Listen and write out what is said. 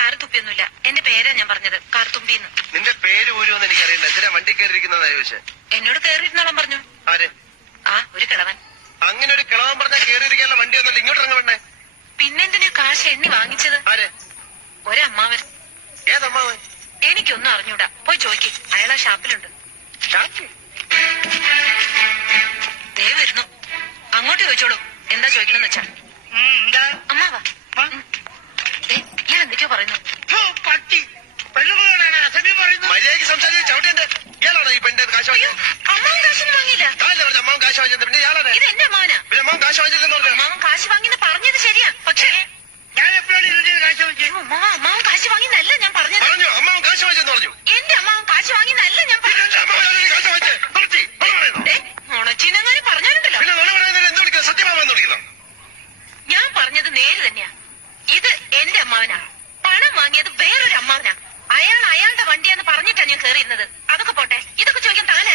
Car തുപ്പിയൊന്നുമില്ല. എന്റെ പേരാ ഞാൻ പറഞ്ഞത്, കാർ തുമ്പിന്ന്. നിന്റെ പേര് ഊരുമെന്ന് എനിക്കറിയില്ല. എന്തിനാ വണ്ടി കയറിയിരിക്കുന്നതാ ചോദിച്ചേ? എന്നോട് കയറിയിരുന്നോളം പറഞ്ഞു. ആര്? ആ, ഒരു കിളവൻ. അങ്ങനെ ഒരു കിളവൻ പറഞ്ഞാൽ കയറിയിരിക്കാനുള്ള വണ്ടി ഒന്നല്ല, ഇങ്ങോട്ട് ഇറങ്ങ വേണ്ടേ? പിന്നെന്തിനാ കാശ് എണ്ണി വാങ്ങിച്ചത്? ആര്? ഒരമ്മാവൻ. ഏതമ്മാവൻ? എനിക്കൊന്നും അറിഞ്ഞൂടാ, പോയി ചോദിക്കും. അയാളാ ഷാപ്പിലുണ്ട്. ദേ വരുന്നു, അങ്ങോട്ട് ചോദിച്ചോളൂ. എന്താ ചോദിക്കണമെന്ന് വെച്ചാ. അമ്മാവാ, ഞാൻ എന്തൊക്കെയോ പറയുന്നു. മര്യാദയ്ക്ക് സംസാരിച്ച് ചവിട്ടേന്റെ. ഇയാളാണോ ഈ പെണ്ണിന്റെ കാശ് വാങ്ങിയത്? അമ്മാവൻ കാശൊന്നും വാങ്ങിയില്ല. കാലല്ലേ പറഞ്ഞു അമ്മാവൻ കാശ് വാങ്ങിച്ചത്? പിന്നെ ഇയാളാണ്. ഇത് എന്റെ അമ്മാവനാ. പിന്നെ അമ്മാവൻ കാശ് വാങ്ങിച്ചില്ലെന്ന് പറഞ്ഞു. അമ്മാവൻ കാശ് വാങ്ങിന്ന് പറഞ്ഞത് ശരിയാ, പക്ഷേ ഞാൻ എപ്പോഴാണ് ഇതിന്റെ കാശ് വാങ്ങിച്ചത്? അമ്മാവൻ കാശ് വാങ്ങിന്നല്ല ഞാൻ പറഞ്ഞത്. പറഞ്ഞു അമ്മാവൻ കാശ് വാങ്ങിച്ചെന്ന് പറഞ്ഞു. എന്റെ അമ്മാവൻ കാശ് വാങ്ങിന്നല്ല ഞാൻ പറഞ്ഞത്. കാശ് വാങ്ങിച്ചേ ഉണച്ചിനെങ്ങാനും പറഞ്ഞാലുണ്ടല്ലോ. പിന്നെ നുണ പറയുന്നതിന് എന്ത് വിളിക്കുന്നത്? സത്യമാണെന്ന് വിളിക്കണം. ഞാൻ പറഞ്ഞത് നേര് തന്നെയാ. ഇത് എന്റെ അമ്മാവനാ. പണം വാങ്ങിയത് വേറൊരു അമ്മാവനാ. അയാൾ അയാളുടെ വണ്ടിയാന്ന് പറഞ്ഞിട്ടാ ഞാൻ കയറിയിരുന്നത്. അതൊക്കെ പോട്ടെ, ഇതൊക്കെ ചോദിക്കാൻ താൻ